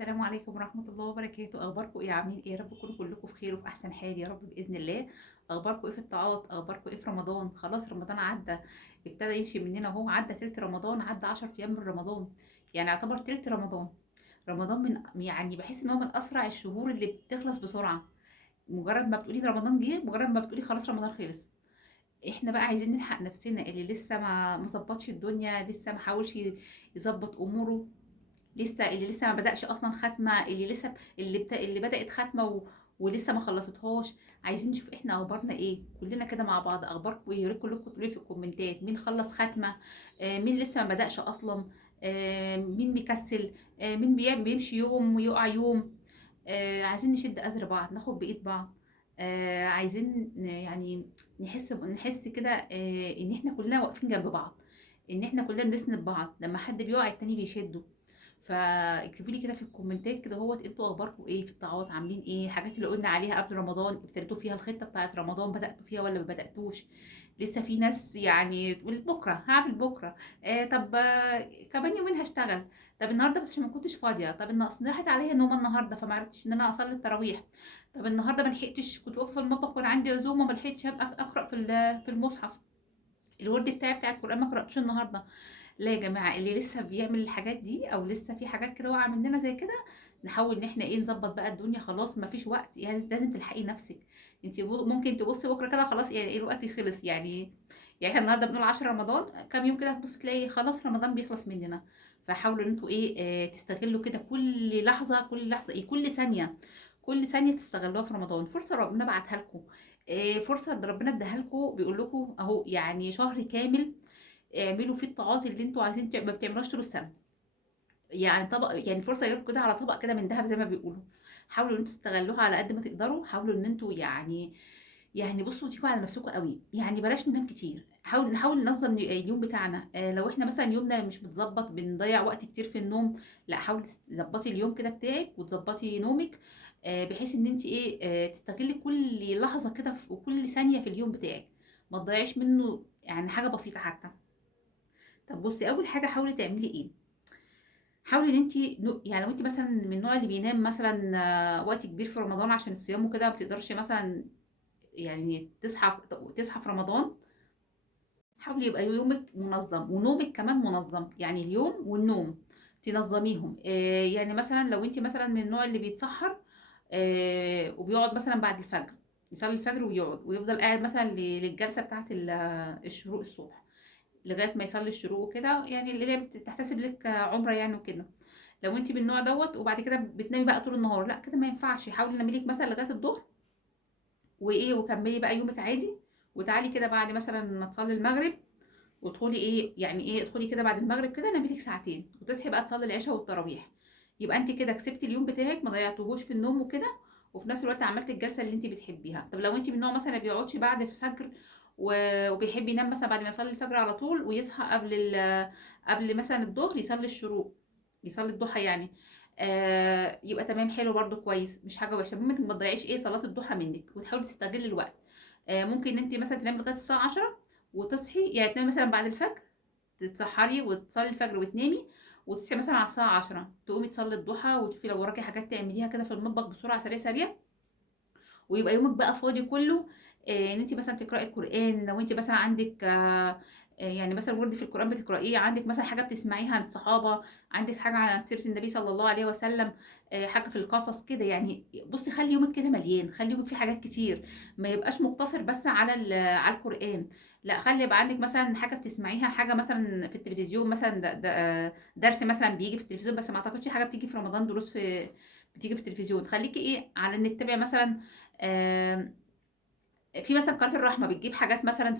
السلام عليكم ورحمة الله وبركاته. أخباركم إيه؟ عاملين إيه؟ يا رب تكونوا كلكم في خير وفي أحسن حال يا رب بإذن الله. أخباركم إيه في الطاعات؟ أخباركم إيه في رمضان؟ خلاص رمضان عدى، ابتدى يمشي مننا أهو، عدى تلت رمضان، عدى 10 أيام من رمضان، يعني يعتبر تلت رمضان. رمضان يعني بحس إن هو من أسرع الشهور اللي بتخلص بسرعة. مجرد ما بتقولي رمضان جه، مجرد ما بتقولي خلاص رمضان خلص. احنا بقى عايزين نلحق نفسنا، اللي لسه ما ظبطش الدنيا، لسه ما حاولش يظبط اموره، اللي لسه ما بدأش اصلا ختمه، اللي بدأت ختمه ولسه ما خلصتهاش. عايزين نشوف احنا اخبارنا ايه كلنا كده مع بعض. اخباركم ايه؟ يا ريت كلكم تقولوا لي في الكومنتات مين خلص ختمه، مين لسه ما بدأش اصلا، مين مكسل، مين بيمشي يوم ويقع يوم. عايزين نشد أزر بعض، ناخد بإيد بعض. عايزين يعني نحس كده، ان احنا كلنا واقفين جنب بعض، ان احنا كلنا بنسند بعض، لما حد بيقع التاني بيشده. فاكتبوا لي كده في الكومنتات كده، انتوا اخباركم ايه في الطاعات؟ عاملين ايه؟ الحاجات اللي قلنا عليها قبل رمضان ابتديتوا فيها؟ الخطه بتاعت رمضان بداتوا فيها ولا ما بداتوش؟ لسه في ناس يعني تقول بكره هعمل بكره، طب كمان يومين هشتغل، طب النهارده بس عشان ما كنتش فاضيه، طب ان اصل راحت عليا نومه النهارده فما عرفتش ان انا اصلي التراويح، طب النهارده ما لحقتش، كنت واقفه في المطبخ وكان عندي عزومه ما لحقتش ابقى اقرا في المصحف، الورد بتاع القران ما قراتوش النهارده. لا يا جماعة، اللي لسه بيعمل الحاجات دي او لسه في حاجات كده واقعة مننا زي كده، نحاول ان احنا ايه نظبط بقى الدنيا. خلاص مفيش وقت، يعني لازم تلحقي نفسك. انت ممكن تبصي بكره كده خلاص، يعني إيه الوقت خلص يعني احنا النهارده بنقول 10 رمضان، كام يوم كده هتبصي تلاقي خلاص رمضان بيخلص مننا. فحاولوا ان انتوا ايه، تستغلوا كده كل لحظة، كل لحظة ايه، كل ثانية، كل ثانية تستغلوها في رمضان. فرصة ربنا بعتها لكم، فرصة ربنا اداها لكم، بيقول لكم اهو يعني شهر كامل اعملوا فيه الطاعات اللي انتوا عايزين ما بتعملوهاش طول السنه. يعني طبق، يعني فرصه جاتكم كده على طبق كده من ذهب زي ما بيقولوا. حاولوا ان انتوا تستغلوها على قد ما تقدروا. حاولوا ان انتوا يعني بصوا تيجوا على نفسكم قوي، يعني بلاش ننام كتير. نحاول ننظم اليوم بتاعنا. لو احنا مثلا يومنا مش متظبط بنضيع وقت كتير في النوم، لا حاولي تظبطي اليوم كده بتاعك وتظبطي نومك، بحيث ان انت ايه، تستغلي كل لحظه كده وكل ثانيه في اليوم بتاعك، ما تضيعيش منه يعني حاجه بسيطه حتى. طب بصي، اول حاجه حاولي تعملي ايه، حاولي ان انت يعني لو انت مثلا من النوع اللي بينام مثلا وقت كبير في رمضان عشان الصيام وكده، ما بتقدرش مثلا يعني تصحى في رمضان، حاولي يبقى يومك منظم ونومك كمان منظم، يعني اليوم والنوم تنظميهم. يعني مثلا لو انت مثلا من النوع اللي بيتسحر وبيقعد مثلا بعد الفجر، يصلي الفجر ويقعد ويفضل قاعد مثلا للجلسه بتاعت الشروق الصبح، لغايه ما يصلي الشروق وكده، يعني اللي هي بتحتسب لك عمره يعني وكده. لو انت من النوع دوت وبعد كده بتنامي بقى طول النهار، لا كده ما ينفعش. حاولي تنامي لك مثلا لغايه الظهر وايه، وكملي بقى يومك عادي، وتعالي كده بعد مثلا ما تصلي المغرب وادخلي ايه، يعني ايه، ادخلي كده بعد المغرب كده نامي لك ساعتين وتصحي بقى تصلي العشاء والتراويح. يبقى انت كده كسبتي اليوم بتاعك، ما ضيعتوهوش في النوم وكده، وفي نفس الوقت عملتي الجلسه اللي انت بتحبيها. طب لو انت من النوع مثلا ما بيقعدش بعد الفجر وبيحب ينام مثلا بعد ما يصلي الفجر على طول ويصحى قبل مثلا الظهر يصلي الشروق، يصلي الضحى يعني، يبقى تمام حلو برضو كويس، مش حاجه وحشه. المهم انك ما تضيعيش ايه صلاه الضحى منك، وتحاولي تستغلي الوقت. ممكن انت مثلا تنامي لغايه الساعه 10 وتصحي، يعني تنامي مثلا بعد الفجر، تتسحري وتصلي الفجر وتنامي، وتصحي مثلا على الساعه 10 تقومي تصلي الضحى، وتشوفي لو وراكي حاجات تعمليها كده في المطبخ بسرعه سريع سريع، ويبقى يومك بقى فاضي كله. ان انت مثلا تقراي القران، لو انت مثلا عندك يعني مثلا ورد في القران بتقرايه، عندك مثلا حاجه بتسمعيها عن الصحابه، عندك حاجه عن سيره النبي صلى الله عليه وسلم، حاجه في القصص كده. يعني بصي خلي يومك كده مليان، خلي يومك فيه حاجات كتير، ما يبقاش مقتصر بس على القران. لا خلي يبقى عندك مثلا حاجه بتسمعيها، حاجه مثلا في التلفزيون مثلا، درس مثلا بيجي في التلفزيون، بس ما اعتقدش حاجه بتيجي في رمضان دروس بتيجي في التلفزيون. خليكي ايه على ان تتابعي مثلا، آم، في مثلا قناة الرحمة بتجيب حاجات مثلا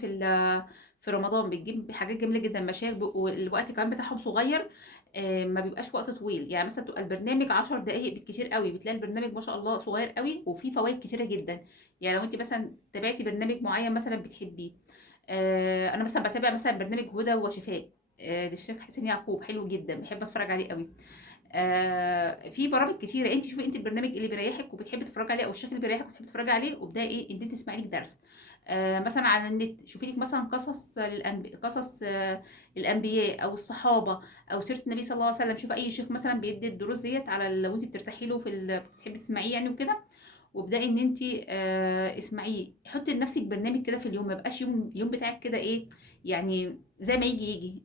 في رمضان، بتجيب حاجات جميلة جدا، مشاهد والوقت كمان بتاعهم صغير، ما بيبقاش وقت طويل. يعني مثلا تبقى البرنامج 10 دقايق بالكتير قوي، بتلاقي البرنامج ما شاء الله صغير قوي وفيه فوائد كتيرة جدا. يعني لو انت مثلا تابعتي برنامج معين مثلا بتحبيه، انا مثلا بتابع مثلا برنامج هدى وشفاء، للشيخ حسين يعقوب، حلو جدا بحب اتفرج عليه قوي. في برامج كتيره، انت شوفي انت البرنامج اللي بيريحك وبتحبي تتفرجي عليه، او الشكل اللي بيريحك وبتحبي تتفرجي عليه، وابداي ايه ان انت تسمعي لك درس. مثلا على النت شوفي لك مثلا قصص الانبياء او الصحابه، او سيره النبي صلى الله عليه وسلم. شوفي اي شيخ مثلا بيدي الدروس ديت على لو انت بترتاحي له بتحبي تسمعيه يعني وكده. وابدأي ان انت اسمعيه. حطي لنفسك برنامج كده في اليوم، ما يبقاش يوم بتاعك كده ايه يعني زي ما يجي.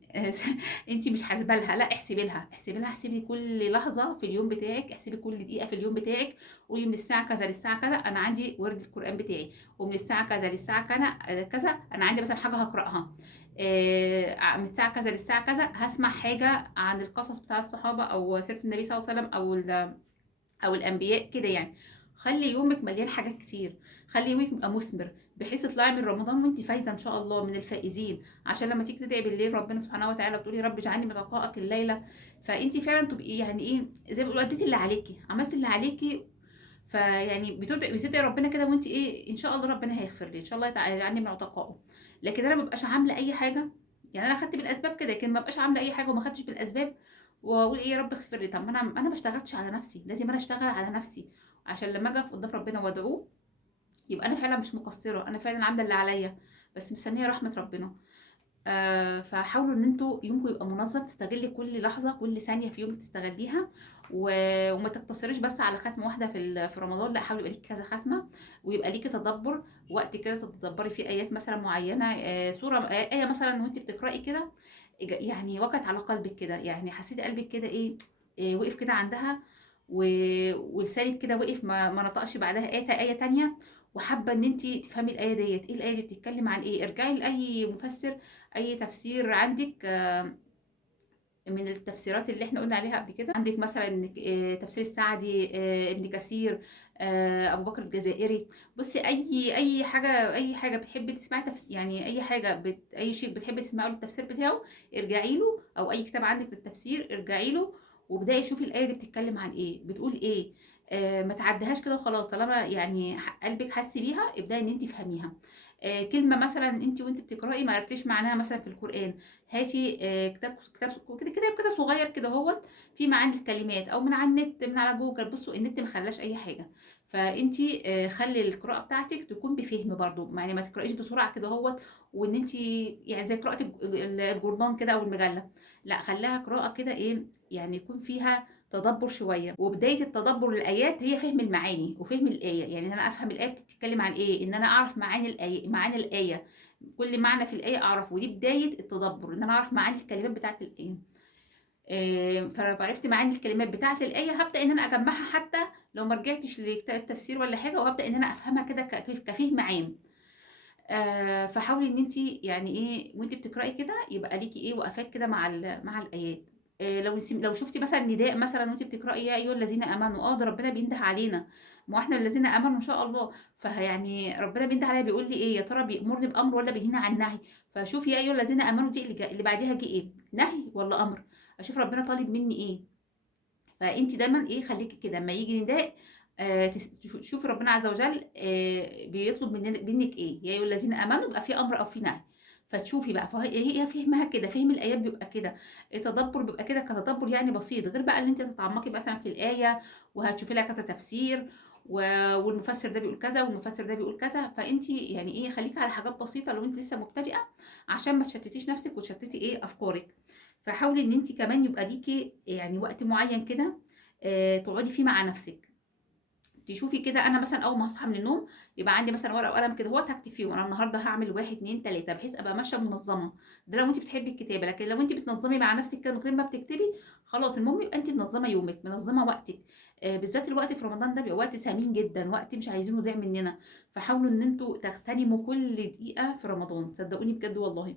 انت مش حاسبه لها، لا احسبي لها، احسبي كل لحظه في اليوم بتاعك، احسبي كل دقيقه في اليوم بتاعك. قولي من الساعه كذا للساعه كذا انا عندي ورد القران بتاعي، ومن الساعه كذا للساعه كذا انا عندي مثلا حاجه هقراها. من الساعه كذا للساعه كذا هسمع حاجه عن القصص بتاع الصحابه او سيره النبي صلى الله عليه وسلم او الانبياء كده يعني. خلي يومك مليان حاجات كتير، خلي يومك يبقى مثمر، بحيث تطلعي من رمضان وانت فايزه ان شاء الله من الفائزين. عشان لما تيجي تدعي بالليل ربنا سبحانه وتعالى وتقولي رب اجعلني من عطائك الليله، فانت فعلا تبقي يعني ايه زي ما بيقولوا اديتي اللي عليكي، عملتي اللي عليكي. فيعني بتدعي ربنا كده وانت ايه ان شاء الله ربنا هيغفر لي ان شاء الله يجعلني من عتقائه. لكن انا مبقاش عامله اي حاجه، يعني انا خدت بالاسباب كده لكن مبقاش عامله اي حاجه وما خدتش بالاسباب، واقول ايه يا رب اغفر لي. طب ما انا ما اشتغلتش على نفسي، لازم انا اشتغل على نفسي عشان لما اجي اقف قدام ربنا وادعوه يبقى انا فعلا مش مقصره، انا فعلا عامله اللي عليا، بس مستنيه رحمه ربنا. فحاولوا ان انتوا يومكم يبقى منظم، تستغلي كل لحظه كل ثانيه في يومك تستغليها. وما تقتصريش بس على ختمه واحده في رمضان، لا حاولي يبقى ليكي كذا ختمه، ويبقى ليكي تدبر وقت كده تتدبري فيه ايات مثلا معينه، سوره ايه مثلا وانت بتقراي كده، يعني وقعت على قلبك كده، يعني حسيتي قلبك كده ايه، وقف كده عندها، ولسانك كده وقف ما نطقش بعدها آية تانية، وحابة ان انت تفهمي الآية ديت ايه، الآية دي بتتكلم عن ايه. ارجعي لأي مفسر، اي تفسير عندك من التفسيرات اللي احنا قلنا عليها قبل كده. عندك مثلا تفسير السعدي، ابن كثير، ابو بكر الجزائري. بصي اي حاجه بتحبي تسمعي يعني اي حاجه اي شيء بتحبي تسمعي له التفسير بتاعه ارجعي له، او اي كتاب عندك للتفسير ارجعي له، وابداي شوفي الايه دي بتتكلم عن ايه، بتقول ايه. ما تعديهاش كده وخلاص، طالما يعني قلبك حس بيها ابداي ان انت تفهميها. كلمه مثلا انت وانت بتقراي ما عرفتيش معناها مثلا في القران، هاتي كتاب كده صغير كده هوت في معاني الكلمات، او من على النت من على جوجل. بصوا النت ما خلاش اي حاجه، فانتي خلي القراءه بتاعتك تكون بفهم برضو، يعني ما تقرايش بسرعه كده هوت، وان انتي يعني زي قراءه الجورنان كده او المجله، لا خليها قراءه كده ايه يعني يكون فيها تدبر شويه. وبدايه التدبر للايات هي فهم المعاني وفهم الايه، يعني ان انا افهم الايه بتتكلم عن ايه، ان انا اعرف معاني الايه، كل معنى في الآية أعرفه، ودي بداية التدبر إن أنا أعرف معاني الكلمات بتاعة الآية. فلو عرفت معاني الكلمات بتاعة الآية هبدأ إن أنا أجمعها، حتى لو ما رجعتش لكتاب التفسير ولا حاجة، وهبدأ إن أنا أفهمها كده كفهم عام. فحاولي إن أنت يعني إيه وأنت بتقرأي كده يبقى ليكي إيه وقفات كده مع الآيات. لو شفتي مثلا نداء مثلا وانت بتقراي يا ايها الذين امنوا، ده ربنا بينده علينا، ما احنا الذين امنوا ان شاء الله، فيعني ربنا بينده عليا بيقول لي ايه يا ترى، بيامرني بامر ولا بينهيني عن نهي. فشوفي يا ايها الذين امنوا دي اللي بعديها جه ايه، نهي ولا امر، اشوف ربنا طالب مني ايه. فانت دايما ايه خليكي كده اما يجي نداء تشوفي ربنا عز وجل بيطلب منك ايه، يا ايها الذين امنوا يبقى في امر او في نهي. فتشوفي بقى، فهي فهمها كده، فهم الايات بيبقى كده، التدبر بيبقى كده كتدبر يعني بسيط، غير بقى ان انت تتعمقي مثلا في الايه وهتشوفي لها كذا تفسير، والمفسر ده بيقول كذا والمفسر ده بيقول كذا. فانت يعني ايه خليكي على حاجات بسيطه لو انت لسه مبتدئه، عشان ما تشتتيش نفسك وتشتتي ايه افكارك. فحاولي ان انت كمان يبقى ليكي يعني وقت معين كده تقعدي فيه مع نفسك، تشوفي كده انا مثلا اول ما هصحى من النوم يبقى عندي مثلا ورقه وقلم كده هكتب فيهم انا النهارده هعمل واحد اتنين تلاته، بحيث ابقى ماشيه منظمه. ده لو انت بتحبي الكتابه، لكن لو انت بتنظمي مع نفسك كده من غير ما بتكتبي خلاص، المهم يبقى انت منظمه يومك منظمه وقتك. بالذات الوقت في رمضان ده بيبقى وقت ثمين جدا، وقت مش عايزينه يضيع مننا. فحاولوا ان انتوا تغتنموا كل دقيقه في رمضان، صدقوني بجد والله.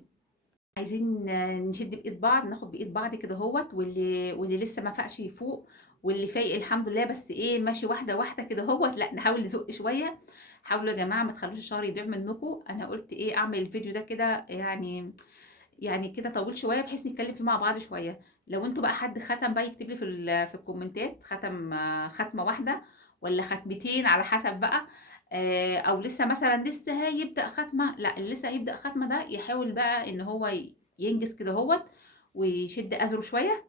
عايزين نشد بايد بعض، ناخد بايد بعض كده هوت، واللي لسه ما فاقش يفوق، واللي فايق الحمد لله بس ايه ماشي واحده واحده كده هوت، لا نحاول نزق شويه. حاولوا يا جماعه ما تخلوش الشهر يضيع منكم. انا قلت ايه اعمل الفيديو ده كده يعني كده طويل شويه بحيث نتكلم فيه مع بعض شويه. لو انتوا بقى حد ختم بقى يكتب لي في الكومنتات ختم ختمه واحده ولا ختمتين على حسب بقى. او لسه مثلا لسه هيبدا ختمه، لا اللي لسه هيبدا ختمه ده يحاول بقى ان هو ينجز كده هوت ويشد ازره شويه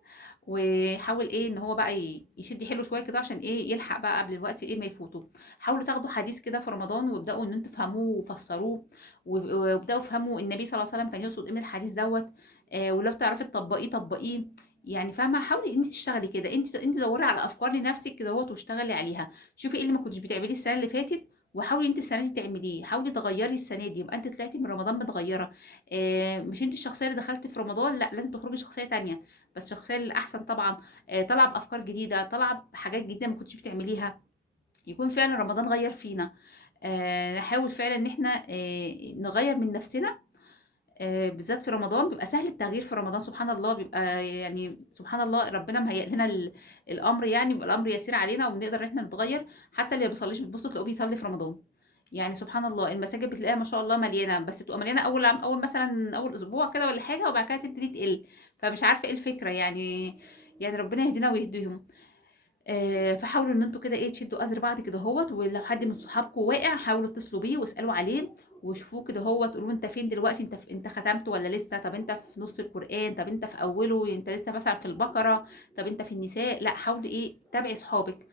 ويحاول إيه إن هو بقى يشد حيله شوية كده عشان إيه يلحق بقى قبل الوقت إيه ما يفوته. حاولوا تاخدوا حديث كده في رمضان وابدأوا إن أنتم تفهموه وفسروه، وابدأوا افهموا النبي صلى الله عليه وسلم كان يقصد إيه من الحديث دوّة. ولو تعرفي تطبقيه طبقيه. يعني فاهمة، حاولي إن أنتِ تشتغلي كده، أنتِ دوري على أفكار لنفسِك كدهوّة واشتغلي عليها، شوفي إيه اللي ما كنتيش بتعمليه السنة اللي فاتت وحاولي أنتِ السنة دي تعمليه، حاولي تغيّري السنة دي، يبقى أنتِ طلعتِ من رمضان متغيّرة. مش أنتِ الشخصية اللي دخلتِ في رمضان، لأ لازم تخرجي شخصية تانية، بس شخصية للأحسن طبعًا. طالعة بأفكار جديدة، طالعة بحاجات جديدة ما كنتيش بتعمليها، يكون فعلًا رمضان غيّر فينا. نحاول فعلًا إن إحنا نغيّر من نفسنا. بالذات في رمضان بيبقى سهل التغيير في رمضان سبحان الله، بيبقى يعني سبحان الله ربنا مهيأ لنا الأمر يعني، بيبقى الأمر يسير علينا وبنقدر إن إحنا نتغيّر. حتى اللي ما بيصلّيش بتبُصّوا تلاقوه بيصلّي في رمضان. يعني سبحان الله المساجد بتلاقيها ما شاء الله مليانة، بس تبقى مليانة أول مثلًا أول أسبوع كده والّا حاجة وبعد كده تبتدي تقِل. فمش عارفة إيه الفكرة يعني ربنا يهدينا ويهديهم. فحاولوا إن أنتم كده إيه تشدوا أزر بعض كدهوّة، ولو حد من صحابكم واقع حاولوا اتصلوا بيه واسألوا عليه وشوفوه كدهوّة، قولوا له أنت فين دلوقتي، أنت ختمت والّا لسه، طب أنت في نُص القرآن، طب أنت في أوله، أنت لسه مثلًا في البقرة، طب أنت في النساء، لأ حاولي إيه تابعي صحابِك.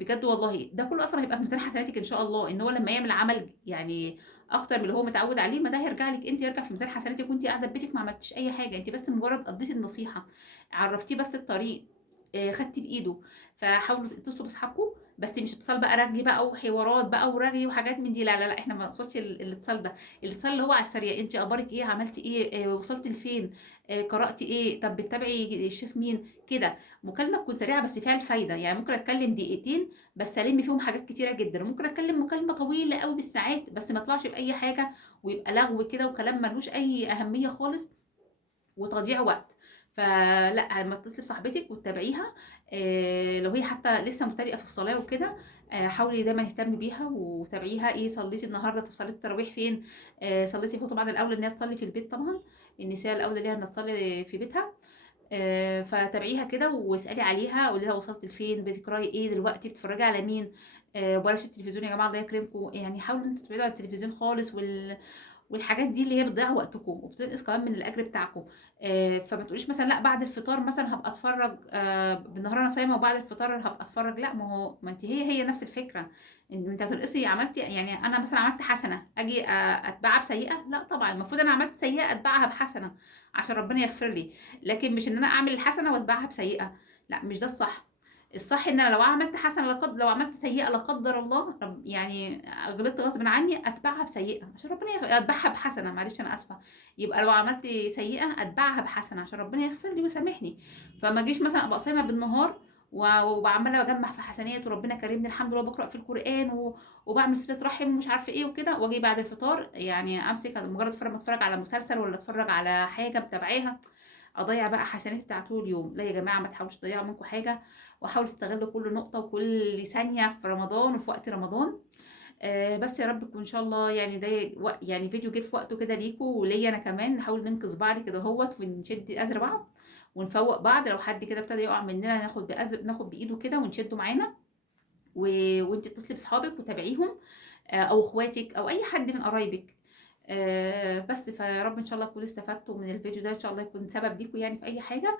بجد والله ده كله أصلًا هيبقى في ميزان حسناتِك إن شاء الله، إن هو لمّا يعمل عمل يعني أكتر من اللي هو متعود عليه، ما ده هيرجع لِك أنتِ، يرجع في ميزان حسناتِك وأنتِ قاعدة في بيتِك ما عملتيش أي حاجة، أنتِ بس مجرد قضيتِ النصيحة، عرّفتيه بس الطريق، خدتِ بإيده. فحاولوا تتصلوا باصحابكم، بس مش اتصال بقى رغي بقى وحوارات بقى ورغي وحاجات من دي، لا، لا، لأ، إحنا ما نقصدش الاتصال ده، الاتصال اللي هو على السريع، أنتِ أخبارِك إيه، عملتِ إيه، وصلتِ لفين، قرأتِ إيه، طب بتتابعي الشيخ مين، كده. مكالمة تكون سريعة بس فيها الفايدة، يعني ممكن أتكلم دقيقتين بس ألِم فيهم حاجات كتيرة جدًا، وممكن أتكلم مكالمة طويلة أوي بالساعات بس ما أطلعش بأي حاجة، ويبقى لغو كده وكلام ما لهوش أي أهمية خالص وتضييع وقت. فلأ، أمّا تتصلي بصاحبتِك وتتابعيها، لو هي حتى لسه مبتدئة في الصلاة وكده، حاولي دايمًا اهتمي بيها وتابعيها إيه صليتِ النهارده، طب صليتِ التراويح فين، صليتِ فين، طبعًا الأولى إن هي تصلي في البيت طبعًا، النساء الأولى ليها إنها تصلي في بيتها. فتابعيها كده واسألي عليها، قولي لها وصلتِ لفين، بتقرأي إيه دلوقتي، بتتفرجي على مين، بلاش التلفزيون يا جماعة الله يكرمكم، يعني حاولوا إن أنتم تبعدوا عن التلفزيون خالص والحاجات دي اللي هي بتضيّع وقتكم وبتنقص كمان من الأجر بتاعكم. فما تقوليش مثلًا لأ بعد الفطار مثلًا هابقى أتفرّج، بالنهار أنا صايمة وبعد الفطار هابقى أتفرّج، لأ ما أنتِ هي نفس الفكرة، إن أنتِ هتنقصي عملتِ يعني أنا مثلًا عملت حسنة، آجي أتبعها بسيئة؟ لأ طبعًا، المفروض أنا عملت سيئة أتبعها بحسنة عشان ربنا يغفر لي، لكن مش إن أنا أعمل الحسنة وأتبعها بسيئة، لأ مش ده الصح. الصح إن أنا لو عملت حسنة لو عملت سيئة لا قدّر الله يعني غلطت غصبٍ عني أتبعها بسيئة عشان ربنا أتبعها بحسنة، معلش أنا آسفة. يبقى لو عملت سيئة أتبعها بحسنة عشان ربنا يغفر لي ويسامحني. فما أجيش مثلًا أبقى صايمة بالنهار وعمّالة باجمّع في حسنات وربنا كارمني الحمد لله باقرأ في القرآن وباعمل صلة رحم ومش عارفة إيه وكده، وآجي بعد الفطار يعني أمسك مجرد ما أتفرج على مسلسل والّا أتفرج على حاجة متابعاها، أضيّع بقى حسناتي بتاع طول اليوم. لا يا جماعة ما تحاولوش تضيّعوا منكم حاجة، وحاولوا تستغلوا كل نقطة وكل ثانية في رمضان وفي وقت رمضان. بس يا رب تكون إن شاء الله يعني ده يعني فيديو جه في وقته كده ليكم وليّا أنا كمان، نحاول ننقذ بعض كدهوّة ونشد أزر بعض ونفوّق بعض، لو حد كده ابتدى يقع مننا ناخد بإيده كده ونشده معانا، و وأنتِ اتصلي بصحابِك وتابعيهم، أو أخواتِك أو أي حد من قرايبِك. بس فيا رب إن شاء الله تكونوا استفدتوا من الفيديو ده، إن شاء الله يكون سبب ليكم يعني في أي حاجة.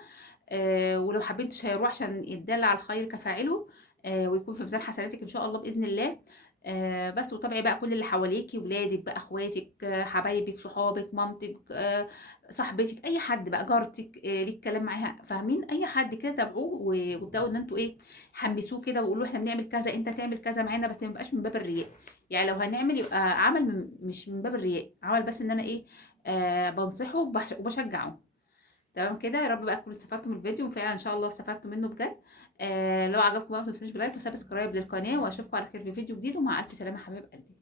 ولو حابين تشيروه عشان يتدال على الخير كفاعله، ويكون في ميزان حسناتِك إن شاء الله بإذن الله. بس وتابعي بقى كل اللي حواليكِ، ولادِك بقى، أخواتِك، حبايبِك، صحابِك، مامتِك، صاحبتِك، أي حد بقى، جارتِك، ليكِ كلام معاها، فاهمين؟ أي حد كده تابعوه وابدأوا إن أنتم إيه، حمّسوه كده وقولوا له إحنا بنعمل كذا، أنت تعمل كذا معانا، بس ما يبقاش من باب الرياء. يعني لو هنعمل يبقى عمل مش من باب الرياء، عمل بس إن أنا إيه، بانصحه وباشجعه. تمام كده، يا رب بقى تكونوا استفدتوا من الفيديو، وفعلًا إن شاء الله استفدتوا منه بجد. لو عجبكم بقى ما تنسونيش بلايك وسبسكرايب للقناة، وأشوفكم على خير في فيديو جديد، ومع ألف سلامة حبايب قلبي.